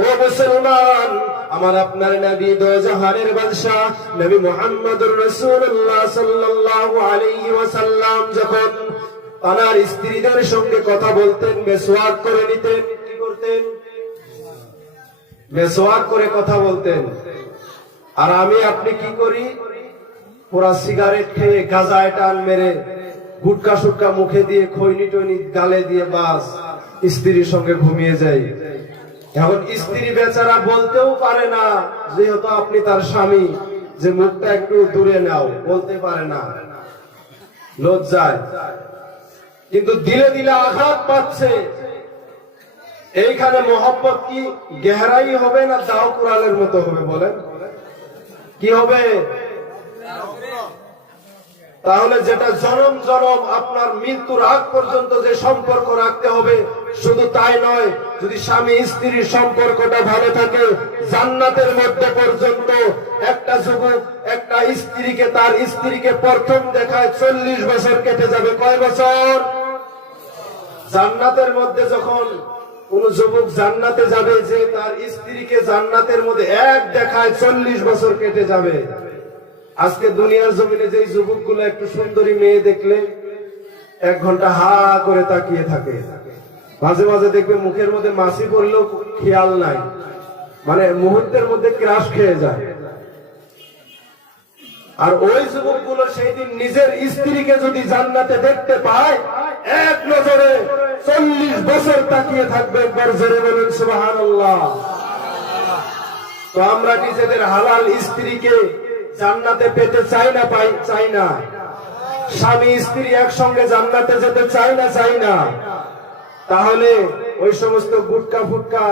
ও মুসলমান, আমার আপনার নবী দোজাহানের বাদশা নবী মুহাম্মদুর রাসূলুল্লাহ সাল্লাল্লাহু আলাইহি ওয়াসাল্লাম যখন তার স্ত্রীদের সঙ্গে কথা বলতেন, মেসওয়াক করে নিতেন। কি করতেন? মেসওয়াক করে কথা বলতেন। আর আমি আপনি কি করি? পুরা সিগারেট খেয়ে গাজায় টান মেরে গুটকা সুটকা মুখে দিয়ে খৈনি টৈনি গালে দিয়ে বাস স্ত্রীর সঙ্গে ঘুমিয়ে যাই। এখন স্ত্রী বেচারা বলতেও পারে না, যেহেতু আপনি তার স্বামী, যে মুখটা একটু দূরে নাও, বলতে পারে না, লজ্জায়। কিন্তু দিলে দিলে আঘাত পাচ্ছে। এইখানে মোহব্বত কি গেহরাই হবে না দাও কুড়ালের মতো হবে? বলেন কি হবে? তাহলে যেটা জনম জনম আপনার মৃত্যুর আগ পর্যন্ত যে সম্পর্ক রাখতে হবে, শুধু তাই নয়, যদি স্বামী স্ত্রীর সম্পর্কটা ভালো থাকে, জান্নাতের মধ্যে পর্যন্ত একটা যুবক একটা স্ত্রীকে, তার স্ত্রীকে প্রথম দেখায় 40 বছর কেটে যাবে। কয় বছর? জান্নাতের মধ্যে যখন কোন যুবক জান্নাতে যাবে, যে তার স্ত্রীকে জান্নাতের মধ্যে এক দেখায় 40 বছর কেটে যাবে। আজকে দুনিয়ার জমিনে যে যুবকগুলো একটু সুন্দরী মেয়ে দেখলে 1 ঘন্টা হা করে তাকিয়ে থাকে, মাঝে মাঝে দেখবে মুখের মধ্যে মাছি পড়লেও খেয়াল নাই, মানে মুহূর্তের মধ্যে ক্রাশ খেয়ে যায়। আর ওই যুবকগুলো সেই দিন নিজের স্ত্রীকে যদি জান্নাতে দেখতে পায়, এক নজরে 40 বছর তাকিয়ে থাকবে। একবার জোরে বলেন সুবহানাল্লাহ। তো আমরা নিজেদের হালাল স্ত্রীকে জান্নাতে পেতে চাই না? চাই না? স্বামী স্ত্রী একসঙ্গে জান্নাতে যেতে চাই না? চাই না? তাহলে ওই সমস্ত গুটকা ফুটকা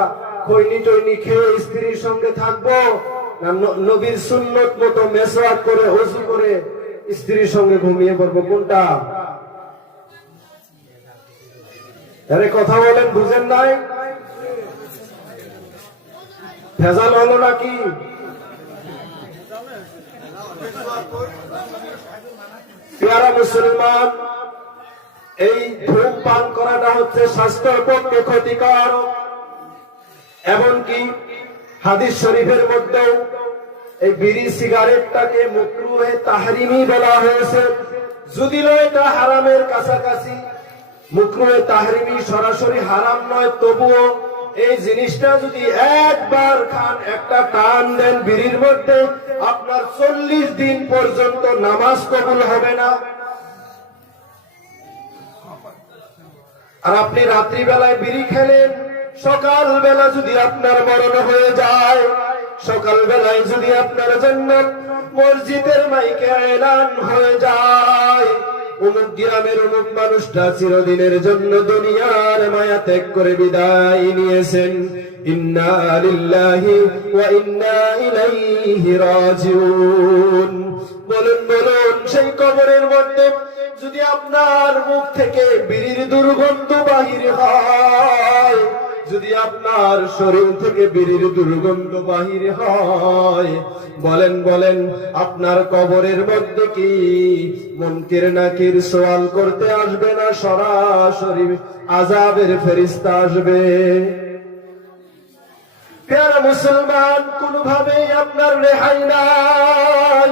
খৈনি টৈনি খেয়ে স্ত্রীর সঙ্গে থাকবো না নবীর সুন্নত মতো মেসওয়াক করে ওযু করে স্ত্রীর সঙ্গে ঘুমিয়ে পড়বো? কোনটা? আরে কথা বলেন, বুঝেন নাই? ভেজাল হলো নাকি? প্রিয় মুসলমান, এই ধূমপান করাটা হচ্ছে স্বাস্থ্যের পক্ষে ক্ষতিকর। এমনকি হাদিস শরীফের মধ্যেও এই বিড়ি সিগারেটটাকে মাকরুহে তাহরিমি বলা হয়েছে। যদিও এটা হারামের কাছাকাছি, মাকরুহে তাহরিমি সরাসরি হারাম নয়, তবুও এই জিনিসটা যদি একবার খান, একটা টান দেন বিড়ির মধ্যে, আপনার 40 দিন পর্যন্ত নামাজ কবুল হবে না। আর আপনি রাত্রিবেলায় বিড়ি খেলেন, সকালবেলা যদি আপনার মরণ হয়ে যায়, সকালবেলায় যদি আপনার জান্নাত মসজিদের মাইকে এলান হয়ে যায়, অমুক গ্রামের অমুক মানুষটা চিরদিনের জন্য দুনিয়ার মায়া ত্যাগ করে বিদায় নিয়েছেন, ইন্না লিল্লাহি ওয়া ইন্না ইলাইহি রাজিউন। বলুন বলুন, সেই কবরের মধ্যে যদি আপনার মুখ থেকে বিড়ির দুর্গন্ধ বাহির হয়, যদি আপনার শরীর থেকে বিড়ির দুর্গন্ধ বাহির হয়, বলেন বলেন, আপনার কবরের মধ্যে কি মুনকির নাকির সওয়াল করতে আসবে না সরাসরি আযাবের ফেরেশতা আসবে? প্রিয় মুসলমান, কোনোভাবেই আপনার রেহাই নাই।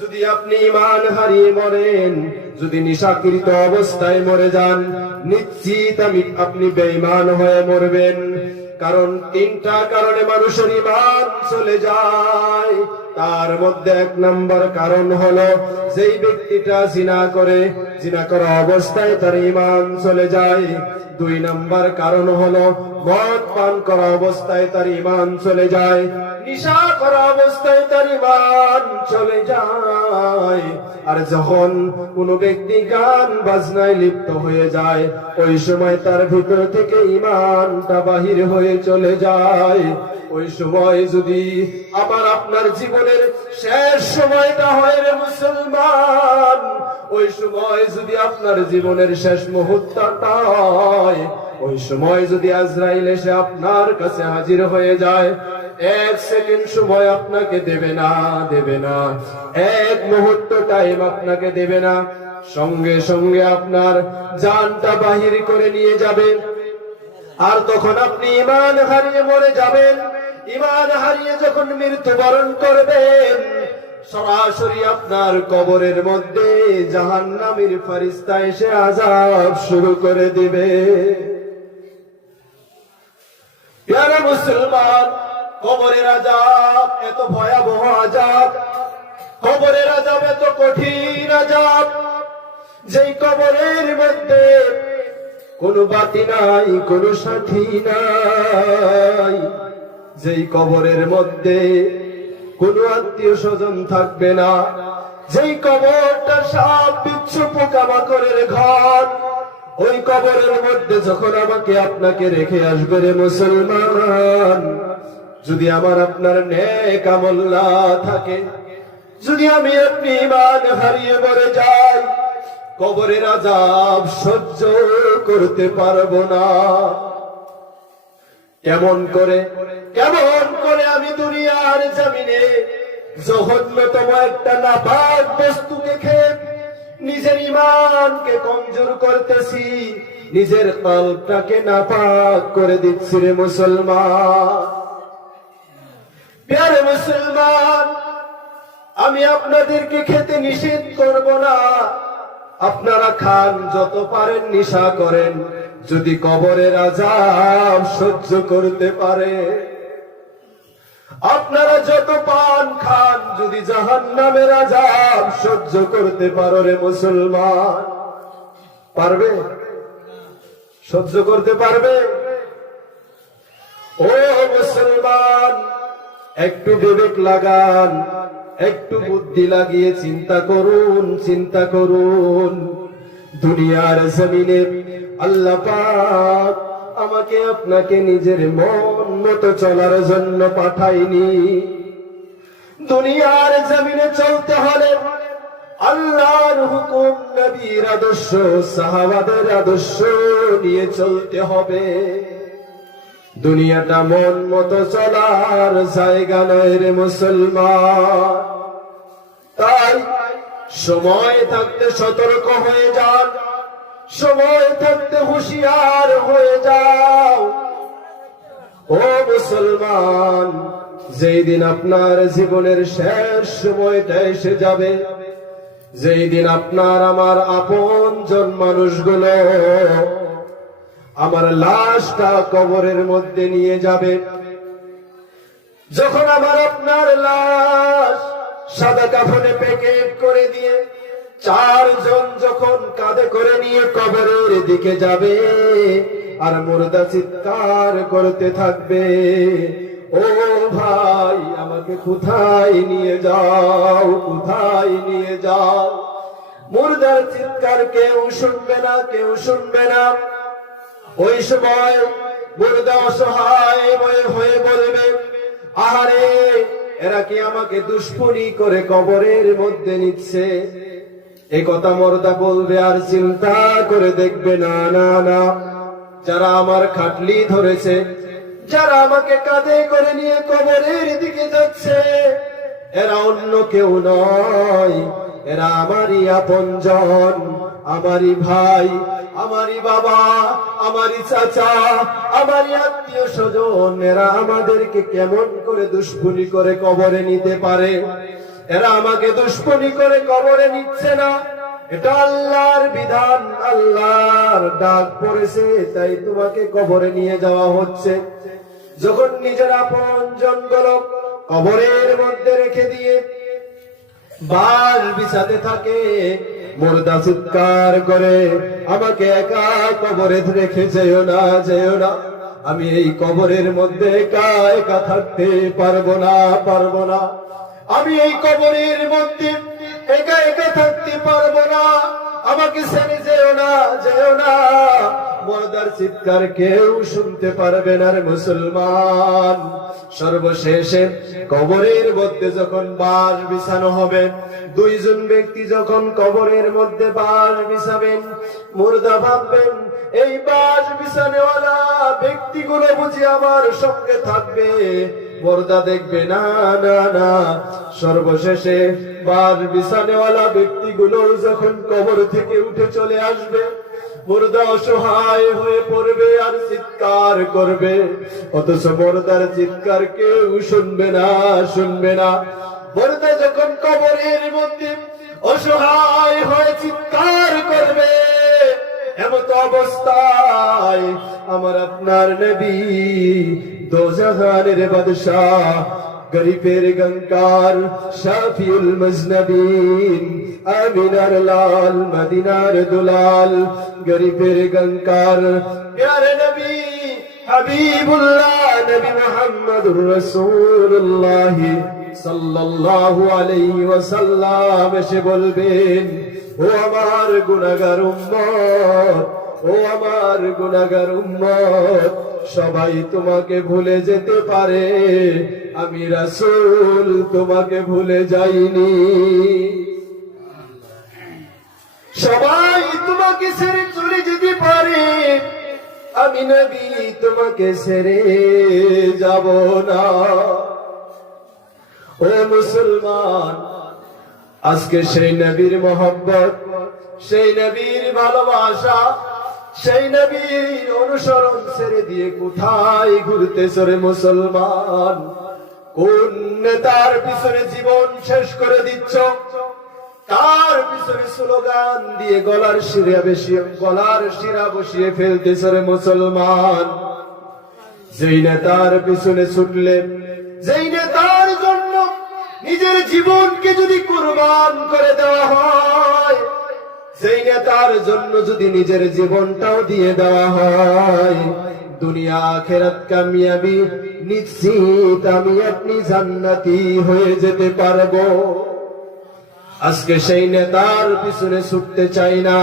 যদি আপনি ঈমান হারিয়ে মরেন, যদি নিশাকৃত অবস্থায় মরে যান, নিশ্চিত আপনি বেঈমান হয়ে মরবেন। কারণ 3টা কারণে মানুষের ঈমান চলে যায়। তার মধ্যে 1 নম্বর কারণ হলো, যেই ব্যক্তিটা জিনা করে, জিনা করা অবস্থায় তার ঈমান চলে যায়। 2 নম্বর কারণ হলো, মদ পান করা অবস্থায় তার ঈমান চলে যায়, নিশা করা অবস্থায় তার ঈমান চলে যায়। আর যখন কোনো ব্যক্তি গান বাজনায় লিপ্ত হয়ে যায়, ওই সময় তার ভিতর থেকে ঈমানটা বাহির হয়ে চলে যায়। ওই সময় যদি আবার আপনার জীবনের শেষ সময়টা হয় রে মুসলমান, ওই সময় যদি আপনার জীবনের শেষ মুহূর্তটা হয়, ওই সময় যদি আজরাইল এসে আপনার কাছে হাজির হয়ে যায়, 1 সেকেন্ড সময় আপনাকে দেবে না, 1 মুহূর্ত টাইম আপনাকে দেবে না, সঙ্গে সঙ্গে আপনার জানটা বাহির করে নিয়ে যাবে। আর তখন আপনি ঈমান হারিয়ে মরে যাবেন। ঈমান হারিয়ে যখন মৃত্যুবরণ করবেন, সরাসরি আপনার কবরের মধ্যে জাহান্নামের ফেরেশতা এসে আযাব শুরু করে দিবে। প্রিয় মুসলমান, কবরের আযাব এত ভয়াবহ আযাব, কবরের আযাব এত কঠিন আযাব, যেই কবরের মধ্যে কোনো বাতি নাই, কোনো সাথী নাই, যেই কবরের মধ্যে কোনো আত্মীয় স্বজন থাকবে না, যেই কবরটা সাপ বিচ্ছু পোকামাকড়ের ঘর, ওই কবরের মধ্যে যখন আমাকে আপনাকে রেখে আসবে রে মুসলমান, যদি আমার আপনার নেক আমল না থাকে, যদি আমি আপনি ঈমান হারিয়ে মরে যাই, কবরের আযাব সহ্য করতে পারবো না। কেমন করে আমি দুনিয়ার জমিনে জঘন্যতম একটা নাপাক বস্তুকে খেয়ে নিজের ঈমানকে কমজোর করতেছি, নিজের কলবটাকে নাপাক করে দিচ্ছি রে মুসলমান। প্রিয় মুসলমান, আমি আপনাদেরকে খেতে নিষেধ করব না, আপনারা খান, যত পারেন নেশা করেন, যদি কবরের আযাব সহ্য করতে পারে। আপনারা যত পান খান, যদি জাহান্নামের আযাব সহ্য করতে পারো রে মুসলমান, পারবে? সহ্য করতে পারবে? ও মুসলমান, একটু বিবেক লাগান, একটু বুদ্ধি লাগিয়ে চিন্তা করুন। দুনিয়ার জমিনে আল্লাহ পাক আমাকে আপনাকে নিজের মন মতো চলার জন্য পাঠায়নি। দুনিয়ার জমিনে চলতে হলে আল্লাহর হুকুম, নবীর আদর্শ, সাহাবাদের আদর্শ নিয়ে চলতে হবে। দুনিয়াটা মন মতো চলার জায়গা নয় রে মুসলমান। তাই সময় থাকতে সতর্ক হয়ে যান, সময় থাকতে হুঁশিয়ার হয়ে যাও। ও মুসলমান, যেই দিন আপনার জীবনের শেষ সময়টা এসে যাবে, যেই দিন আপনার আমার আপনজন মানুষগুলো আমার লাশটা কবরের মধ্যে নিয়ে যাবে, যখন আমার আপনার লাশ সাদা কাফনে প্যাকেট করে দিয়ে চারজন যখন কাঁধে করে নিয়ে কবরের দিকে যাবে, আর মুর্দা চিৎকার করতে থাকবে, ও ভাই আমাকে কোথায় নিয়ে যাও, কোথায় নিয়ে যাও। মুর্দার চিৎকার কেউ শুনবে না। ওই সময় মুর্দা অসহায় হয়ে বলবে, আহারে, এরা কি আমাকে দুশ্মনী করে কবরের মধ্যে নিচ্ছে। এই কথা মুর্দা বলবে, আর চিন্তা করে দেখবে, না, যারা আমার খাটলি ধরেছে, যারা আমাকে কাঁধে করে নিয়ে কবরের দিকে যাচ্ছে, এরা অন্য কেউ নয়, এরা আমারই আপনজন, আমারই ভাই, আমারই বাবা, আমারই চাচা, আমারই আত্মীয় স্বজন। এরা আমাদেরকে কেমন করে দুশ্মনী করে কবরে নিতে পারে? এরা আমাকে দুশ্মনী করে কবরে নিচ্ছে না, এটা আল্লাহর বিধান, আল্লাহর ডাক পড়েছে, তাই তোমাকে কবরে নিয়ে যাওয়া হচ্ছে। যখন নিজের আপনজনগুলো কবরের মধ্যে রেখে দিয়ে বাস বিছাতে থাকে, মুর্দা চিৎকার করে, আমাকে একা কবরে রেখে যেও না, আমি এই কবরের মধ্যে একা থাকতে পারবো না, আমি এই কবরের মধ্যে একা থাকতে পারবো না, আমাকে ছেড়ে যেও না। মুর্দার চিৎকার কেউ শুনতে পারবে না রে মুসলমান। সর্বশেষে কবরের মধ্যে যখন বাস বিছানো হবে, দুইজন ব্যক্তি যখন কবরের মধ্যে বাস বিছাবেন, মুর্দা ভাববেন, এই বাস বিছানেওয়ালা ব্যক্তিগুলো বুঝি আমার সঙ্গে থাকবে। মুর্দা দেখবে, না, সর্বশেষে বাস বিছানেওয়ালা ব্যক্তিগুলো যখন কবর থেকে উঠে চলে আসবে, মুর্দা অসহায় হয়ে পড়বে আর চিৎকার করবে, অথচ মুর্দার চিৎকার কেউ শুনবে না, শুনবে না। মুর্দা যখন কবরের মধ্যে অসহায় হয়ে চিৎকার করবে, এমত অবস্থায় আমার আপনার নবী দোজাহানের বাদশাহ, গরিবের গঙ্গার, শাফিউল মজনবিন, আমিনার লাল, মদিনার দুলাল, গরিবের গঙ্গার প্যারে নবী হাবিবুল্লাহ নবী মুহাম্মদুর রাসূলুল্লাহ সাল্লাল্লাহু আলাইহি ওয়াসাল্লাম এসে বলবেন, ও আমার গুনাহগার উম্মত, ও আমার গুনাহগার উম্মত, সবাই তোমাকে ভুলে যেতে পারে, আমি রাসূল তোমাকে ভুলে যাইনি। সবাই তোমাকে ছেড়ে চলে যেতে পারে, আমি নবী তোমাকে ছেড়ে যাব না। ও মুসলমান, আজকে সেই নবীর মহব্বত, সেই নবীর ভালোবাসা, সেই নবীর অনুসরণ ছেড়ে দিয়ে কোথায় ঘুরতেছ রে মুসলমান? কোন নেতার পিছনে জীবন শেষ করে দিচ্ছ? কার পিছনে স্লোগান দিয়ে গলার শিরা বসিয়ে ফেলতেছ রে মুসলমান? যেই নেতার পিছনে ছুটলে, যেই নেতার জন্য নিজের জীবনকে যদি কুরবান করে দেওয়া হয়, সেই নেতার জন্য যদি নিজের জীবনটাও দিয়ে দেওয়া হয়, দুনিয়া আখিরাত কামিয়াবি নিশ্চিত, আমি আপনি জান্নাতি হয়ে যেতে পারবো। আজকে সেই নেতার পিছনে ছুটতে চাই না,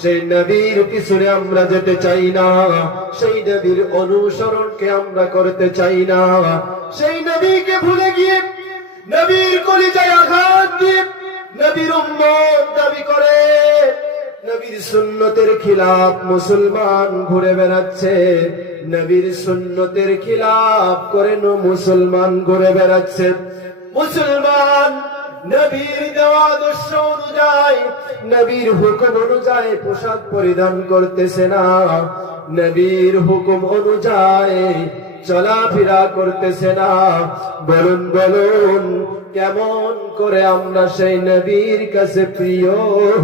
সেই নবীর পিছনে আমরা যেতে চাই না, সেই নবীর অনুসরণকে আমরা করতে চাই না। সেই নবীকে ভুলে গিয়ে, নবীর কলিজায় আঘাত দিয়ে নবীর উম্মত দাবি করে, নবীর সুন্নতের খিলাফ মুসলমান ঘুরে বেড়াচ্ছে, নবীর সুন্নতের খিলাফ করে মুসলমান ঘুরে বেড়াচ্ছে। মুসলমান নবীর দেওয়া আদর্শ অনুযায়ী, নবীর হুকুম অনুযায়ী পোশাক পরিধান করতেছে না, নবীর হুকুম অনুযায়ী চলাফেরা করতেছে না। বলুন বলুন, কেমন করে আমরা সেই নবীর কাছে প্রিয়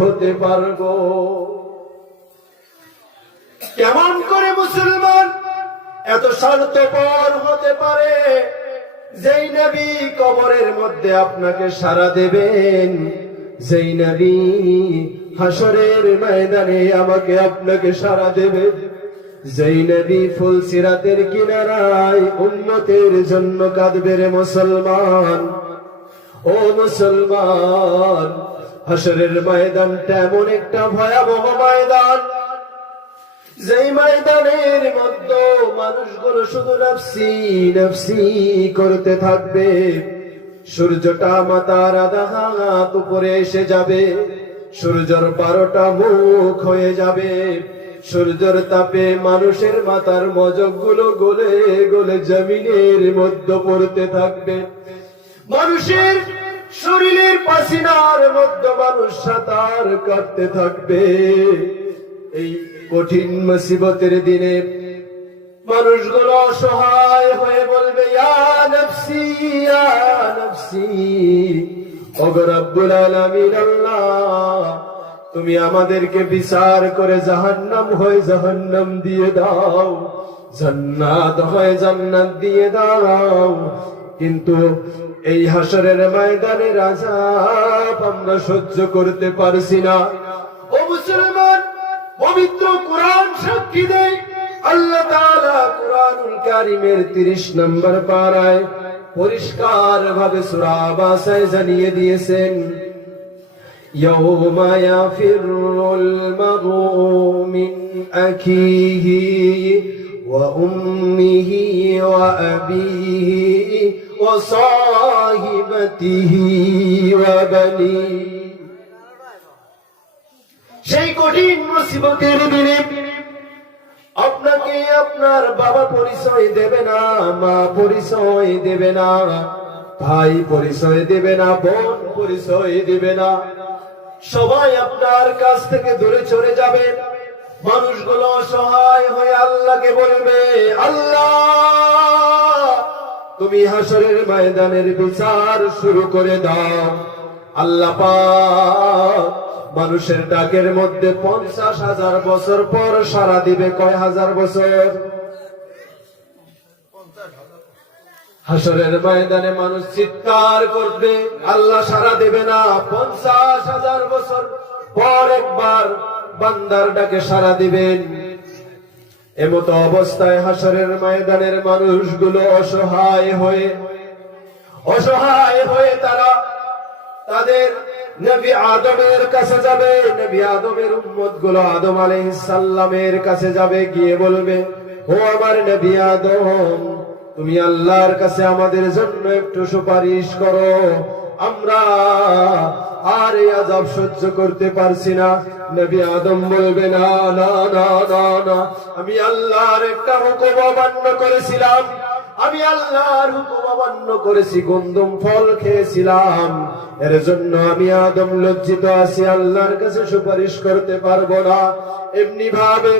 হতে পারবো? কেমন করে মুসলমান এত স্বার্থপর হতে পারে? যেই নবী কবরের মধ্যে আপনাকে সাড়া দেবেন, যেই নবী হাসরের ময়দানে আমাকে আপনাকে সাড়া দেবে, যেই নবী ফুলসিরাতের কিনারায় উম্মতের জন্য কাঁদবে রে মুসলমান। ও মুসলমান, হাসরের ময়দানটা এমন একটা ভয়াবহ ময়দান, যেই ময়দানের মধ্যে মানুষগুলো শুধু নফসি নফসি করতে থাকবে। সূর্যটা মাথার আধা হাত উপরে এসে যাবে, সূর্যের 12টা মুখ হয়ে যাবে, সূর্যের তাপে মানুষের মাথার মজকগুলো গলে গলে জমিনের মধ্যে পড়তে থাকবে। মানুষের শরীরের পাসিনার মধ্যে মানুষ সাঁতার কাটতে থাকবে। এই কঠিন মুসিবতের দিনে মানুষগুলো অসহায় হয়ে বলবে, ইয়া নফসি ইয়া নফসি, ওগো রব্বুল আলামিন আল্লাহ, তুমি আমাদেরকে বিচার করে জাহান্নাম হয় জাহান্নাম দিয়ে দাও, জান্নাত হয় জান্নাত দিয়ে দাও। কিন্তু এই হাসরের ময়দানের আযাব আমরা সহ্য করতে পারছি না। ও মুসলমান, পবিত্র কোরআন সাক্ষী দেয়, আল্লাহ তাআলা কোরআনুল কারীমের 30 নম্বর পারায় পরিষ্কার ভাবে সূরা আবাসায় জানিয়ে দিয়েছেন, ইয়াউমা ইয়াফিরুল মারউ মিন আখিহি ওয়া উম্মিহি ওয়া আবিহি ওয়া সাহিবাতিহি ওয়া বানিহি। সেই কঠিন মুসিবতের দিনে আপনাকে আপনার বাবা পরিচয় দেবে না, মা পরিচয় দেবে না, ভাই পরিচয় দেবে না, বোন পরিচয় দেবে না। সবাই আপনার কাছ থেকে দূরে চলে যাবে। মানুষগুলো অসহায় হয়ে আল্লাহকে বলবে, আল্লাহ তুমি হাসরের ময়দানের বিচার শুরু করে দাও। আল্লাহ পাক মানুষের ডাকের মধ্যে 50,000 বছর পর সাড়া দিবে। কয় হাজার বছর? হাসরের ময়দানে মানুষ চিৎকার করবে, আল্লাহ সাড়া দেবে না। 50,000 বছর পর একবার বান্দার ডাকে সাড়া দিবেন। এমতো অবস্থায় হাসরের ময়দানের মানুষগুলো অসহায় হয়ে তারা তাদের নবী আদমের কাছে যাবে। নবী আদমের উম্মত গুলো আদম আলাইহিস সালামের কাছে যাবে, গিয়ে বলবে, ও আমার নবী আদম, তুমি আল্লাহর কাছে আমাদের জন্য একটু সুপারিশ করো, আমরা আর এই আযাব সহ্য করতে পারছি না। নবী আদম বলবে, না না না না না, আমি আল্লাহর একটা হুকুম অমান্য করেছিলাম, আমি আল্লাহর হুকুম অমান্য করেছি, গন্ধম ফল খেয়েছিলাম, এর জন্য আমি আদম লজ্জিত আছি, আল্লাহর কাছে সুপারিশ করতে পারবো না। এমনি ভাবে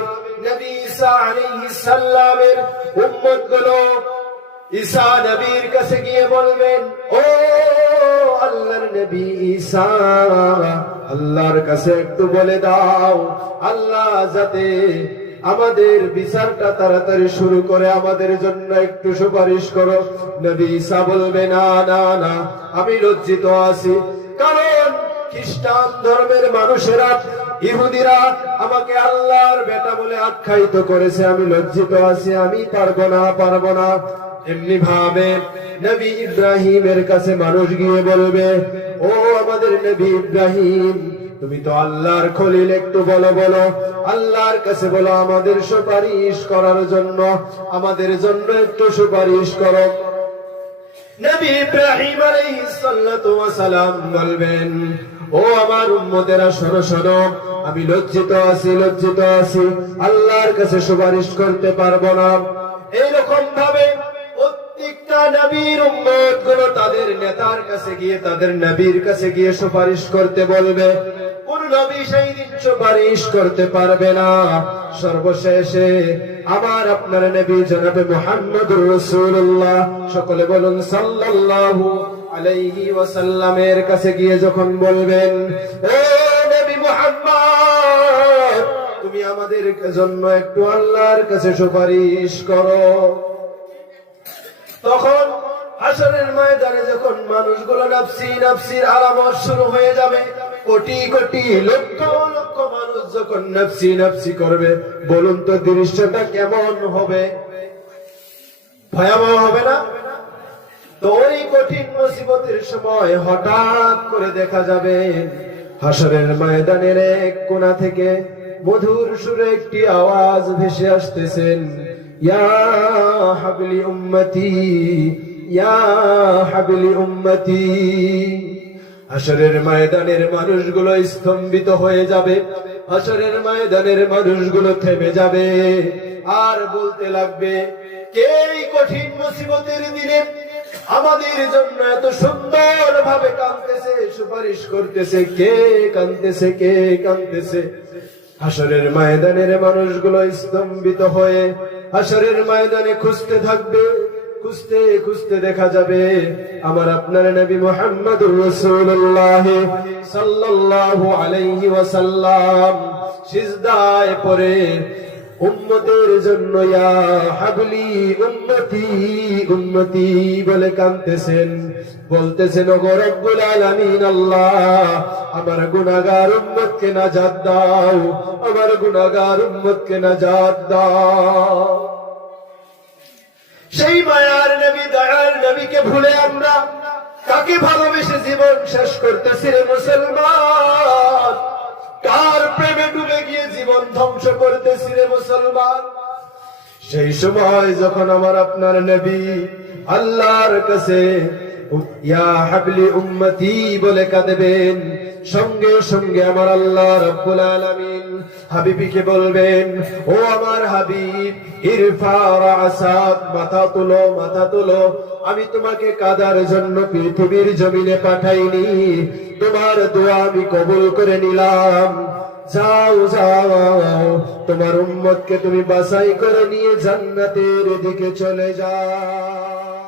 নবী ঈসা আলাইহিস সালামের উম্মত গুলো ঈসা নবীর কাছে গিয়ে বলবেন, ও আল্লাহর নবী ঈসা, আল্লাহর কাছে একটু বলে দাও, আল্লাহ যাতে আমাদের বিচারটা তাড়াতাড়ি শুরু করে, আমাদের জন্য একটু সুপারিশ করো। নবী ঈসা বলবে, না না না, আমি লজ্জিত আছি, কারণ খ্রিস্টান ধর্মের মানুষেরা, ইহুদিরা আমাকে আল্লাহর বেটা বলে আখ্যায়িত করেছে, আমি লজ্জিত আছি, আমি পারবো না। এমনি ভাবে নবী ইব্রাহিমের কাছে মানুষ গিয়ে বলবে, ও আমাদের নবী ইব্রাহিম, তুমি তো আল্লাহর খলিল, একটু বলো আল্লাহর কাছে বলো আমাদের সুপারিশ করার জন্য, আমাদের জন্য একটু সুপারিশ করো। নবী ইব্রাহিম আলাইহিস সালাতু ওয়াস সালাম বলবেন, ও আমার উম্মতেরা, শোনো, আমি লজ্জিত আছি, আল্লাহর কাছে সুপারিশ করতে পারবো না। এইরকম ভাবে প্রত্যেকটা নবীর উম্মত গুলো তাদের নেতার কাছে গিয়ে, তাদের নবীর কাছে গিয়ে সুপারিশ করতে বলবে। কোন নবী সেই দিন সুপারিশ করতে পারবে না। সর্বশেষে আমার আপনার নবী জনাবে মুহাম্মদুর রাসূলুল্লাহ, সকলে বলুন সাল্লাল্লাহু আলাইহি ওয়াসাল্লামের কাছে গিয়ে যখন বলবেন, ও নবী মুহাম্মদ, তুমি আমাদের জন্য একটু আল্লাহর কাছে সুপারিশ করো। তখন হাসরের ময়দানে যখন মানুষগুলো নাফসির আলামত শুরু হয়ে যাবে, কোটি কোটি লক্ষ লক্ষ মানুষ যখন নাফসি করবে, বলুন তো দৃশ্যটা কেমন হবে? ভয়াবহ হবে না? তো ওই কঠিন মুসিবতের সময় হঠাৎ করে দেখা যাবে হাসরের ময়দানের এক কোণা থেকে মধুর সুরে একটি আওয়াজ ভেসে আসতেছেন, ইয়া হাবলি উম্মতি, ইয়া হাবলি উম্মতি। হাসরের ময়দানের মানুষগুলো স্তম্ভিত হয়ে যাবে, হাসরের ময়দানের মানুষগুলো থেমে যাবে, আর বলতে লাগবে, কে এই কঠিন মুসিবতের দিনে আমাদের জন্য এত সুন্দর ভাবে কাঁদতেছে, সুপারিশ করতেছে, কে কাঁদতেছে? হাসরের ময়দানের মানুষগুলো স্তম্ভিত হয়ে হাসরের ময়দানে খুঁজতে থাকবে, খুঁজতে দেখা যাবে আমার আপনার নবী মুহাম্মদুর রাসূলুল্লাহ সাল্লাল্লাহু আলাইহি ওয়াসাল্লাম সিজদায় পড়ে উম্মতের জন্য ইয়া হাবলি উম্মতি উম্মতি বলে কাঁদতেছেন, বলতেছেন, ওগো রব্বুল আলামিন আল্লাহ, আমার গুনাহগার উম্মতকে নাজাত দাও, আমার গুনাহগার উম্মতকে নাজাত দাও। সেই মায়ার নবী, দয়ার নবীকে ভুলে আমরা কাকে ভালোবেসে জীবন শেষ করতেছি রে মুসলমান? কার প্রেমে ডুবে গিয়ে জীবন ধ্বংস করতেছি রে মুসলমান? সেই সময় যখন আমার আপনার নবী আল্লাহর কাছে ইয়া হাবলি উম্মতি বলে কাঁদবেন, সঙ্গে সঙ্গে আমার আল্লাহ রাব্বুল আলামিন হাবিবিকে বলবেন, ও আমার হাবিব, ইরফা রাসাক, মাথা তুলো, আমি তোমাকে কাদার জন্য পৃথিবীর জমিনে পাঠাইনি, তোমার দোয়া আমি কবুল করে নিলাম। যাও যাও, তোমার উম্মতকে তুমি বাছাই করে নিয়ে জান্নাতের দিকে চলে যাও।